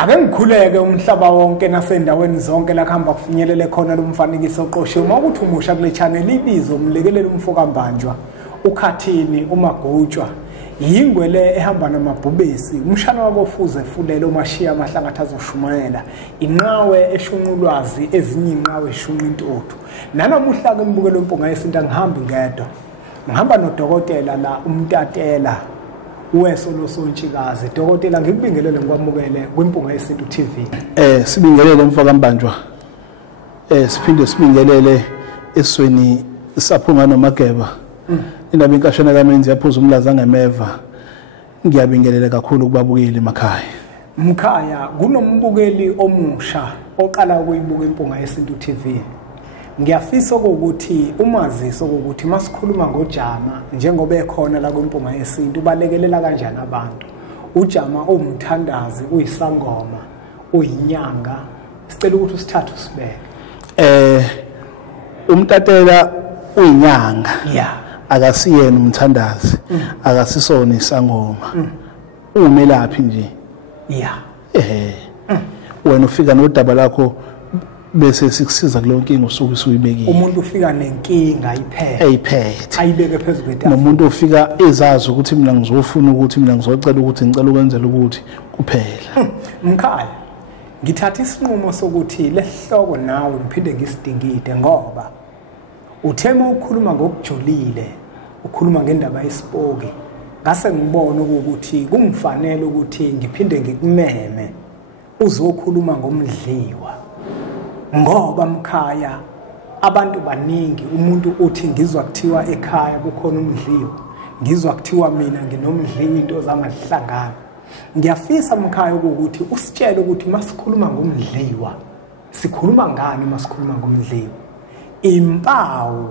Ake ngikhuleke umhlaba wonke nasendaweni zonke la kuhamba kufinyelele khona lo mfanekiso oqoshiwe uma ukuthi umusha kule channel ibizo umlekeleli umfokambanjwa ukhathini umagutshwa yingwele ehamba namabhubesi umshana wakofuze fulele umashiya amahlangatha azoshumayela inqawe eshunqulwazi ezinye inqawe eshunqa intuthu nanamuhla ke mbukelo impunga yesinto angihambi ngedwa ngihamba nodokotela la umtatela uweso losontshikazi dokotela ngikubingelele ngikwamukele kwimpunga yesintu TV sibingelele mfokambanjwa siphinde sibingelele esweni saphunga nomageba indaba inkashana kaMenzi yaphuza umlaza ngemeva ngiyabingelele kakhulu kubabukeli emakhaya mkhaya kunombukeli omusha oqala ukuyibuka impunga yesintu TV ngiyafisa ukuthi umaziso ukuthi masikhuluma ngoJama njengoba ekhona la kwimpunga yesintu balekelela kanjani abantu uJama umthandazi uyisangoma uyinyanga sicela ukuthi usithathe usibeke umtatela uyinyanga akasiyena umthandazi akasisona isangoma umelaphi nje wena ufika nodaba lakho bese sikusiza kulonke inkinga usuku usuyibekile umuntu ufika nenkinga ayiphethe ayibeke phezulu kwetafula nomuntu ufika ezazi ukuthi mina ngizofuna ukuthi mina ngizocela ukuthi ngicela ukwenzela ukuthi kuphela mkhaya ngithatha isinqumo sokuthi lehloko nawe ngiphinde ngisidingide ngoba uthema ukukhuluma ngokujulile ukhuluma ngendaba yesipoki ngase ngibone ukuthi kungifanele ukuthi ngiphinde ngikumeme uzokhuluma ngomdliwa ngoba mkhaya abantu baningi umuntu uthi ngizwa kuthiwa ekhaya kukhona umdliwa ngizwa kuthiwa mina nginomdliwa into zamahlangana ngiyafisa mkhaya ukuthi usitshele ukuthi masikhuluma ngomdliwa sikhuluma ngani masikhuluma ngomdliwa impawu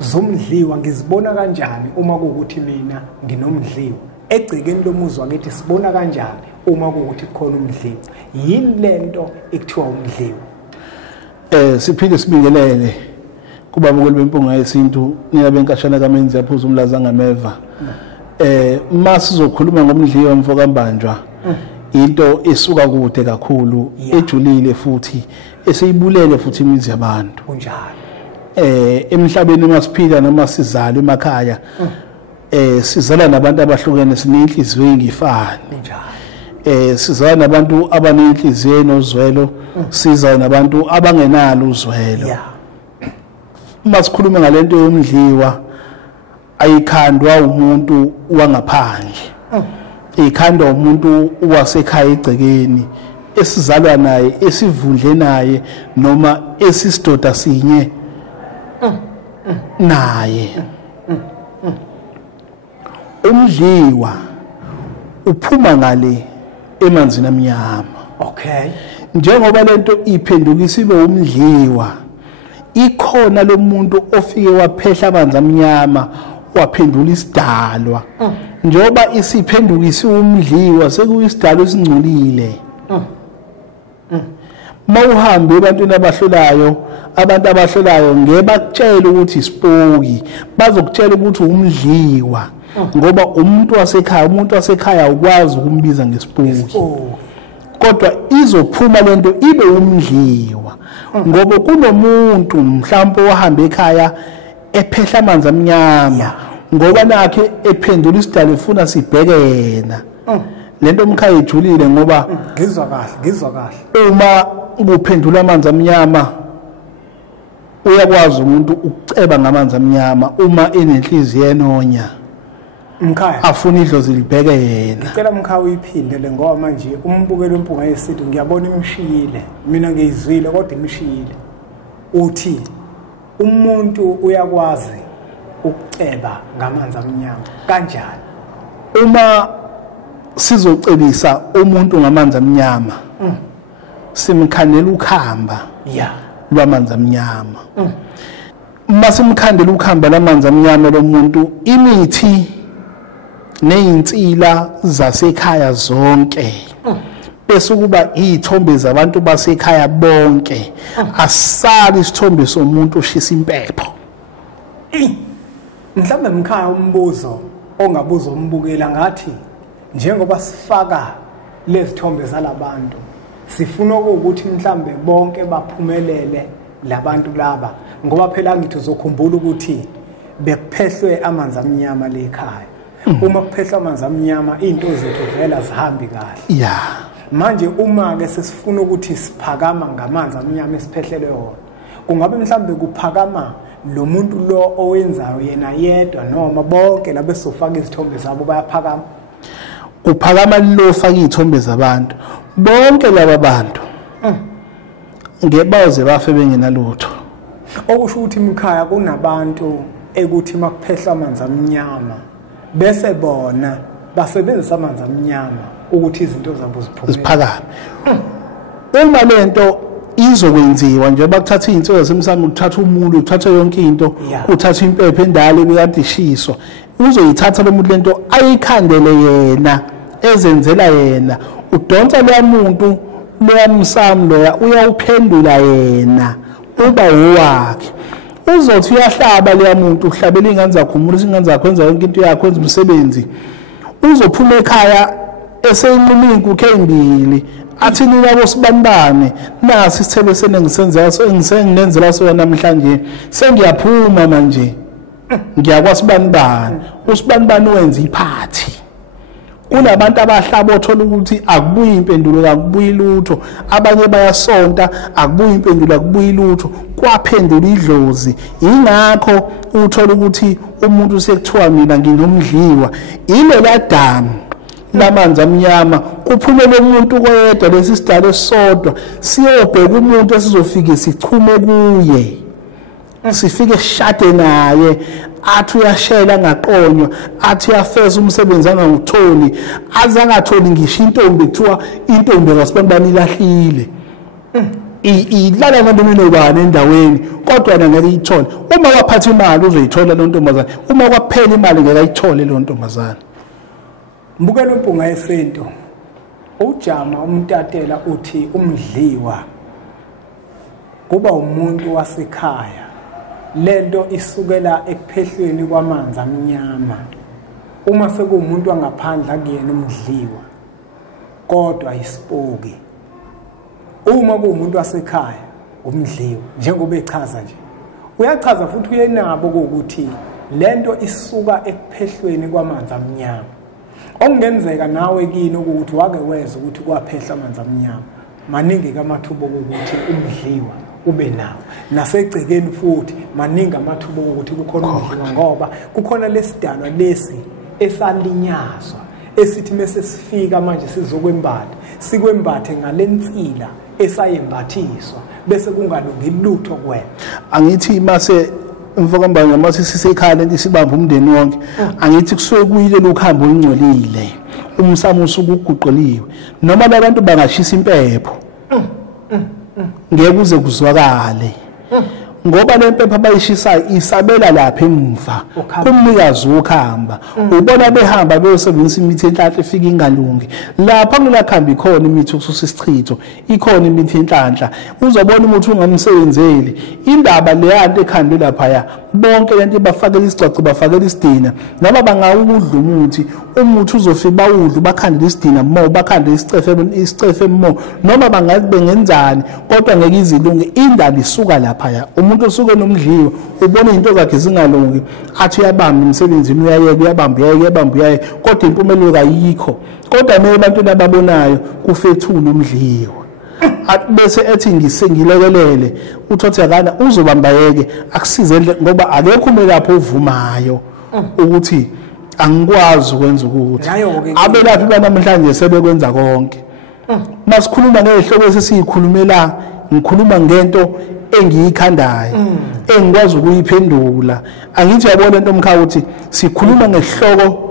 zomdliwa ngizibona kanjani uma kuukuthi mina nginomdliwa egcikeni lomuzwa ngithi sibona kanjani uma kuukuthi kukhona umdliwa yini lento ekuthiwa umdliwa siphinde sibingelele kubabukeli bempunga yesintu niyabe inkashana kaMenzi yaphuza umlaza ngameva masizokhuluma ngomdliwa mfokambanjwa into esuka kude kakhulu ejulile futhi eseyibulele futhi imizi yabantu kunjalo emhlabeni masiphila noma sizala emakhaya sizala nabantu abahlukene sinenhliziyo engifani sizala nabantu abanenhliziyo enozwelo sizala nabantu abangenalo uzwelo masikhuluma ngalento yomdliwa ayikhandwa umuntu wangaphandle ikhandwa umuntu wasekhaya egcekeni esizalwa naye esivundle naye noma esisidoda sinye naye umdliwa uphuma ngale emanzini amnyama njengoba lento iphenduka isibe umdliwa ikhona lo muntu ofike waphehla amanzi amnyama waphendula isidalwa njengoba isiphenduka isiwumdliwa sekuyisidalwa esingcolile mawuhambe ebantwini abantu abahlolayo ngeke bakutshela ukuthi isipoki bazokutshela ukuthi umdliwa ngoba umuntu wasekhaya ukwazi ukumbiza ngesipoki kodwa izophuma lento ibe umdliwa ngoba kunomuntu mhlawumbe ohamba ekhaya ephehla amanzi amnyama ngoba nakhe ephendula isidalwa efuna sibhekena lento umkhaya ejulile ngoba ngizwa kahle uma kuphendula amanzi amnyama uyakwazi umuntu ukuceba ngamanzi amnyama uma enenhliziyo enonya mkhaya afuna idlozi libheke yena ngicela mkhaya uyiphindele ngoba manje umbukelo wempunga yesintu ngiyabona imshiyile mina ngiyizwile kodwa imshiyile uthi umuntu uyakwazi ukuceba ngamanzi amnyama kanjani uma sizocebisa umuntu ngamanzi amnyama simkhandela ukhamba lwamanzi amnyama masimkhandela ukhamba lamanzi amnyama lomuntu imithi neyinsila zasekhaya zonke bese kuba izithombe zabantu basekhaya bonke asali isithombe somuntu oshisa impepho mhlawumbe mkhaya umbuzo ongabuza umbukela ngathi njengoba sifaka lezithombe zalabantu sifuna ukuthi mhlambe bonke baphumelele labantu laba ngoba phela ngithi uzokhumbula ukuthi bekuphehlwe amanzi amnyama lekhaya uma kuphehlwa amanzi amnyama into zethu vela zihambi kahle yeah manje uma ke sesifuna ukuthi siphakama ngamanzi amnyama esiphehlelwe wona kungabe mhlambe kuphakama lo muntu lo owenzayo yena yedwa noma bonke labe sofaka izithombe zabo bayaphakama uphakama lo ufaka izithombe zabantu bonke laba bantu ngebaze bafe bengenalutho okusho ukuthi imikhaya kunabantu ekuthi makuphehla amanzi amnyama bese bona basebenzisa amanzi amnyama ukuthi izinto zabo ziphakame uma lento izokwenziwa nje bakuthatha izinto zasemsamo ukuthatha umuntu ukuthatha yonke into uthatha impepho endala ebekade ishiswa uzoyithatha lo muntu lento ayikhandele yena ezenzela yena udonsa lo muntu lo msamo lo uyawuphendula yena uba uwakhe uzothi uyahlaba le muntu uhlabela ingane zakho umuntu ingane zakho kwenza yonke into yakho kwenza umsebenzi uzophuma ekhaya eseyinquma inkukhu embili athi nina bosibanibane nasi isithebe senengisenzela so engisengenzela so namhlanje sengiyaphuma manje ngiyakwasibanibane usibanibane wenza iphathi kunabantu abahlaba othola ukuthi akubuyi impendulo akubuyi lutho abanye bayasonta akubuyi impendulo akubuyi lutho kwaphendula idlozi ingakho uthola ukuthi umuntu sekuthiwa mina nginomdliwa ilela damu lamanzi amnyama kuphumele umuntu koyedwa lesi sidalo esisodwa siyobheka umuntu esizofike sichume kuye sifike sishade naye athi uyashela ngaqonywa athi uyafeza umsebenzi angawutholi azangatholi ngisho intombi kuthiwa intombi akasibanibani ilahlile ilala nabemini bani endaweni kodwa yena ngeke iyithole uma waphatha imali uzoyithola lo ntombazana uma kwaphela imali ngeke ayithole lo ntombazana mbukelo impunga yesinto ujama umtatela uthi umdliwa kuba umuntu wasekhaya lento isukela ekuphehlweni kwamanzi amnyama uma sekuumuntu angaphandla kuyena umdliwa kodwa isipoki uma kuumuntu wasekhaya umdliwa njengoba echaza nje uyachaza futhi uyenabo ukuthi lento isuka ekuphehlweni kwamanzi amnyama okungenzeka nawe kini ukuthi wake weza ukuthi kwaphehla amanzi amnyama maningi kamathubo ukuthi umdliwa ube nawo nasegcekeni futhi maningi amathubo ukuthi kukhona umdliwa ngoba kukhona lesidalwa lesi esalinyazwa esithi mase sifika manje sizokwembatha sikwembathe ngalensila esayembathiswa bese kungalungi lutho kwena angithi mase mfokambanga mase sisekhaya lento sibamba umndeni wonke angithi kusuke kuyile lokhambo olungcolile umsamo usuku uguqeliwe noma labantu bangashisa impepho ngeke kuze kuzwakale ngoba lempepha bayishisayo isabela lapha emva kumnikazi wokhamba ubona behamba beyosebenzisa imithi enhlanhla efika ingalungi lapha kulakhambi khona imithi ukususa isichitho ikhona imithi enhlanhla uzobona umuthi ungamsebenzeli indaba leyanto ekhandwe lapha bonke lento bafakela isicoco bafakela isidina noma bangawudla umuthi uzofika bawudla bakhandela isidina mo bakhandela isicefe mo noma bangathi bengenzani kodwa ngeke izilunge indaba isuka lapha umuntu osuke nomdliwa ubona izinto zakhe zingalungi athi uyabamba emsebenzini uyayeka uyabamba kodwa impumelelo kayikho kodwa abantu lababonayo kufethula umdliwa bese ethi ngisengilekelele uthothe akana uzobamba yeke akusize ngoba akekho umelapho uvumayo ukuthi angikwazi ukwenza ukuthi abelaphi banamhlanje sebekwenza konke masikhuluma ngezihloko esisikhulumela ngikhuluma ngento engiyikhandayo engikwazi ukuyiphendula angithi yabona into omkhaya ukuthi sikhuluma ngehloko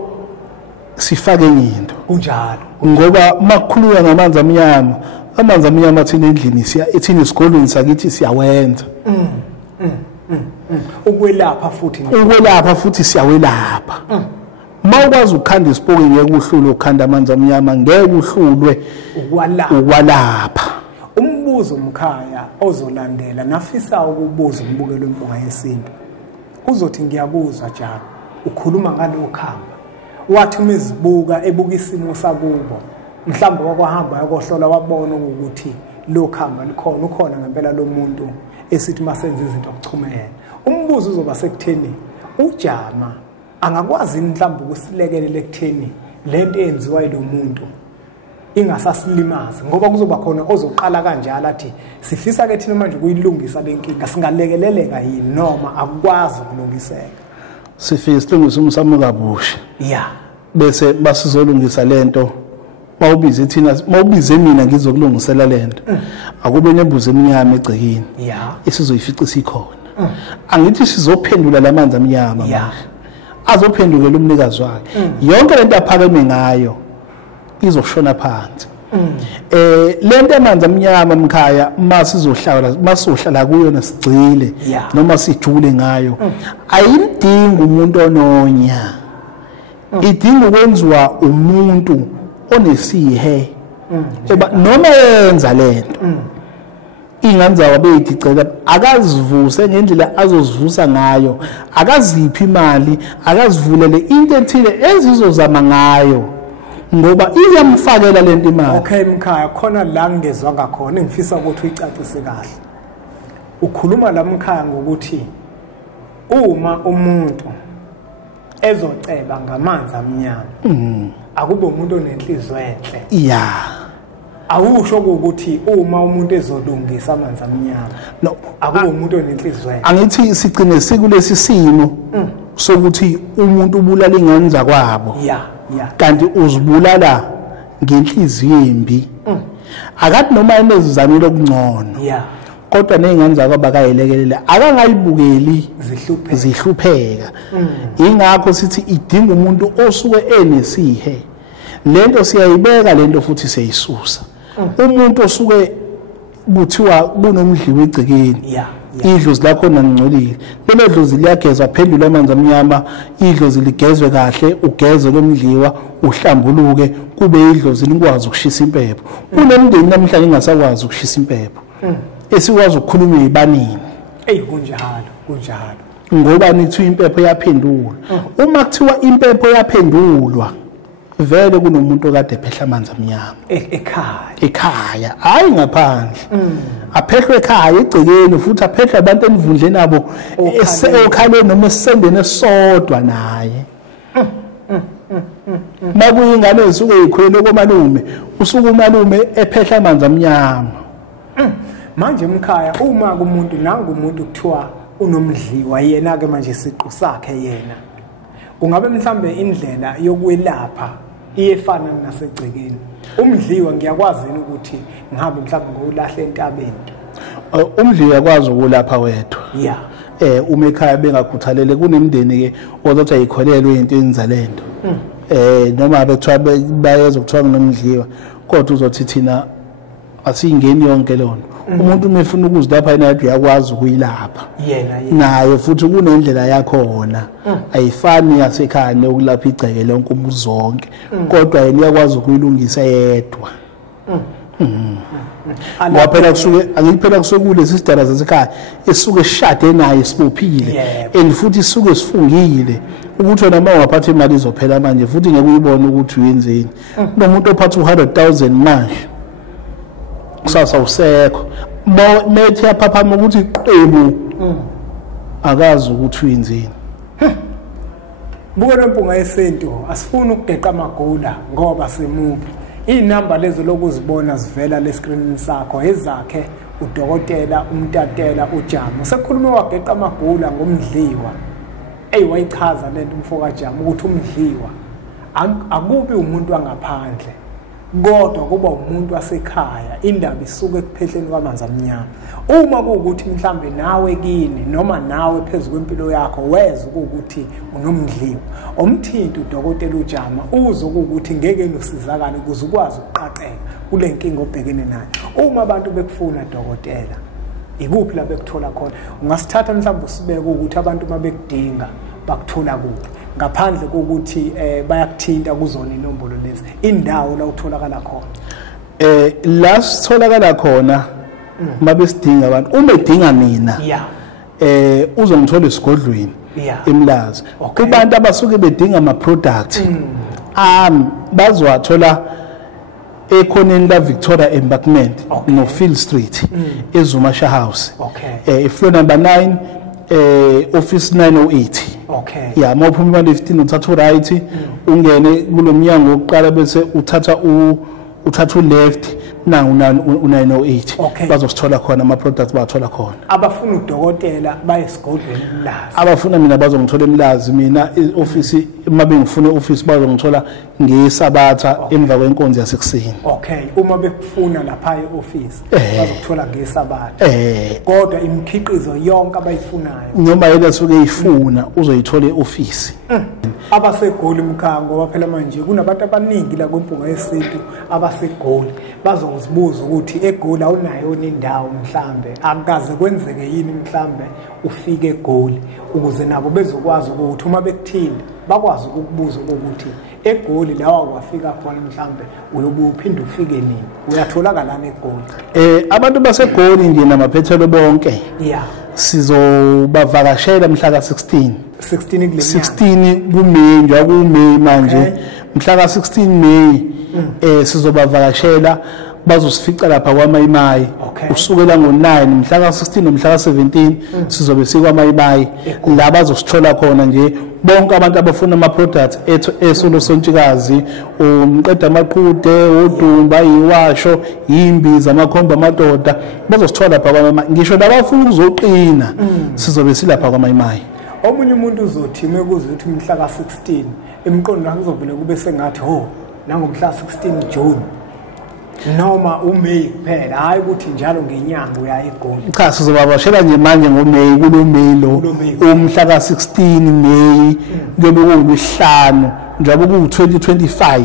sifake into kunjalo ngoba makukhulunywa ngamanzi amnyama thina endlini ethina esikolweni sakithi siyawenza ukwelapha futhi siyawelapha mawukwazi ukukhanda isipoki ngeke uhlule ukukhanda amanzi amnyama ngeke uhlulwe ukwalapha umbuzo umkhaya ozolandela nafisa ukubuza umbukelo wempunga yesinto uzothi ngiyabuzwa njalo ukhuluma ngalokhamba wathi umezibuka ebuka isimo sakubo mhlawumbe wakwahamba yakohlola wabona ukuthi lo khamba likhona ukhona ngempela lo muntu esithi masenze izinto okuchumela. Umbuzo uzoba sekutheni uJama angakwazi mhlawumbe ukusilekelela ekutheni lento eyenziwa yilo muntu ingasasilimazi, ngoba kuzoba khona ozoqala kanjalo athi sifisa ke thina manje ukuyilungisa lenkinga, singalekeleleka yini noma akukwazi ukulungiseka. Sifisa silungisa umsamo kabusha. Yeah. Bese basizolungisa lento. Mawubize thina, mawubize mina ngizokulungisela lento. Akube nembuzi emnyama egcekeni. Yeah. Isizoyifica sikhona. Angithi sizophendula lamanzi amnyama manje. Azophendukela umnikazi wakhe. Yonke lento aphakeme ngayo izoshona phansi. Lento amanzi amnyama mkhaya masizohlala kuyo nasigcile noma sijule ngayo ayimdingi umuntu ononya, idinga ukwenziwa umuntu onesihe noma yenza lento inganza wabethi cela akazivuse ngendlela azozivusa ngayo, akaziphi imali, akazivulele into ethile ezizozama ngayo ngoba iyamfakela lento imali. Okay mkhaya, khona la ngezwe ngakhona ngifisa ukuthi uyicacise kahle. Ukhuluma la mkhaya ngokuthi uma umuntu ezoceba ngamanzi amnyama akube umuntu onenhliziyo enhle. Yeah. Awusho ukuthi uma umuntu ezolungisa amanzi amnyama no akube umuntu onenhliziyo enhle. Angithi sigcine sikulesi simo sokuthi umuntu ubulala ingane zakwabo. Yeah. Kanti uzibulala ngenhliziyo embi. Akathi noma enezizamile okungcono. Yeah. Kodwa nezingane zakwabo akayelekelela akangayibukeli zihlupheka. Ingakho sithi idinga umuntu osuke enesihe. Lento siyayibeka lento futhi siyayisusa. Umuntu osuke kuthiwa kunomdliwa egcekeni. Yeah. Idlozi lakho nangcolile. Lelo dlozi liyagezwa phendula amanzi amnyama, idlozi ligezwe kahle, ugeze lomdliwa, uhlambuluke, kube idlozi likwazi ukushisa impepho. Kunemndeni namhlanje ingasakwazi ukushisa impepho. Esikwazi ukukhuluma ibanini. Kunjalo. Ngoba nithi impepho yaphendulwa. Uma kuthiwa impepho yaphendulwa, vele kunomuntu okade ephehla amanzi amnyama ekhaya hayi ngaphandle. Aphehlwe ekhaya egcekeni futhi aphehlwe abantu enivundle nabo okhaleni noma esendene esodwa naye. Makuyingane esuke ikhwele komalume usuke umalume ephehla amanzi amnyama. Manje mkhaya uma kumuntu nangumuntu kuthiwa unomdliwa yena ke manje isiqu sakhe yena, ungabe mhlambe indlela yokwelapha iyefana nasegcekeni? Umdliwa ngiyakwazi ukuthi ngihambe mhlawumbe ngolahle entabeni. Umdliwa yakwazi ukulapha wedwa. Yeah. Uma ekhaya bengakhuthalele kunemndeni ke ozothi ayikholelwe into enza lento. Noma bethiwa bayeza ukuthiwa kunomdliwa kodwa uzothi thina asingeni yonke lonto. Umuntu umefuna ukuzilapha yena uyakwazi ukuyilapha. Yena. Naye futhi kunendlela yakhona. Ayifani yasekhaya nokulapha igceke lonke umuzonke. Kodwa yena uyakwazi ukuyilungisa yedwa. Waphela kusuke angiphela kusuke kulesi sidala sasekhaya esuke shade naye sibophile futhi isuke sifungile ukuthi wena mawaphatha imali izophela manje futhi ngeke uyibone ukuthi uyenzeni. Kunomuntu ophatha 100,000 manje kusasa usekho methi yaphaphama ukuthi qebu akazi ukuthi uyenzeni. Buka lempunga yesinto asifuni ukugeqa amagula ngoba simubi. Inamba lezo lokuzibona zivela le screen sakho ezakhe udokotela umtatela uJama. Sekukhuluma wageqa amagula ngomdliwa. Wayichaza lento umfoka Jama ukuthi umdliwa akubi umuntu wangaphandle kodwa kuba umuntu wasekhaya, indaba isuke ekuphehleni kwamanzi amnyama. Uma kuukuthi mhlambe nawe kini noma nawe phezulu kwempilo yakho weza ukuthi unomdliwa, omthinta udokotela uJama uzokuthi ngeke nosizakala ukuze ukwazi ukuqaqeka kule nkinga obhekene nayo. Uma abantu bekufuna dokotela ikuphi la bekuthola khona? Ungasithatha mhlawumbe usibeke ukuthi abantu mabekudinga bakuthola kuphi ngaphandle kokuthi bayakuthinta kuzona inombolo lezi, indawo la utholakala khona? La sitholakala khona mabesidinga abantu. Uma edinga mina uzongithola esigodlweni eMlazi. Kubantu abasuke bedinga ama product bazowathola ekhoneni la Victoria Embankment no Field Street eZumasha House. Floor number 9 office 908. Yeah, mawuphuma imali 15 uthatha right ungene kulomnyango oqala bese uthatha left nangu 908 bazosithola khona ama products bathola khona. Abafuna udokotela bayesigodlweni Mlazi. Abafuna mina bazongithola eMlazi, mina office mabe ngifuna office bazongithola ngeSabatha emva kwenkonzo yasekuseni. Uma bekufuna lapha eoffice bazokuthola ngeSabatha. Kodwa imikhiqizo yonke abayifunayo noma yena suke eyifuna uzoyithola eoffice. Abasegoli Mkhango baphela manje kunabantu abaningi la kwempunga yesintu abasegoli bazozibuza ukuthi eGoli awunayo indawo mhlambe akaze kwenzeke yini mhlambe ufike eGoli ukuze nabo bezokwazi ukuthi uma bekuthinda bakwazi ukukubuza ukuthi eGoli lawa kwafika khona mhlambe uyobe uphinde ufike nini uyatholakala eGoli. Abantu baseGoli nje namaphethelo bonke sizobavakashela mhla ka16 kuMeyi nje kuMeyi manje mhla ka16 Meyi sizobavakashela bazosifica lapha kwaMayimayi usukela ngo9 mhla ka16 nomhla ka17 sizobe sikwaMayimayi la bazosithola khona nje bonke abantu abafuna ama products ethu esolo sontshikazi umqeda amaqhude udumba iwasho imbiza amakhomba amadoda bazosithola lapha kwaMayimayi ngisho labafuna ukuzoqina sizobe silapha kwaMayimayi. Omunye umuntu uzothi mekuze ukuthi mhla ka16 emqondo akuzovela kube sengathi nangomhla 16 June noma uMeyi kuphela hayi ukuthi njalo ngenyanga uya eGoli. Cha sizobabashela nje manje ngoMeyi kuloMeyi lo umhla ka16 Meyi kuyobe kuLwesihlanu njengoba ku2025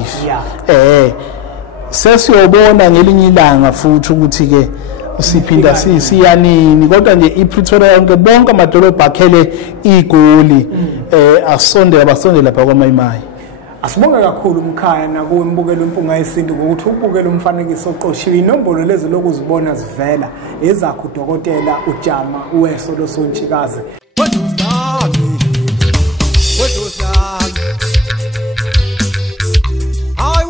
sesiyobona ngelinye ilanga futhi ukuthi ke siphinda siyanini kodwa nje iPretoria yonke bonke amadolobha akhele iGoli asondela basondela lapha kwaMayimayi. Asibonge kakhulu Mkhaya nakuwe mbukelo impunga yesintu ngokuthi ubukele umfanekiso oqoshiwe inombolo lezi lokuzibona zivela ezakho udokotela uJama uwesolo sontshikazi. Ay,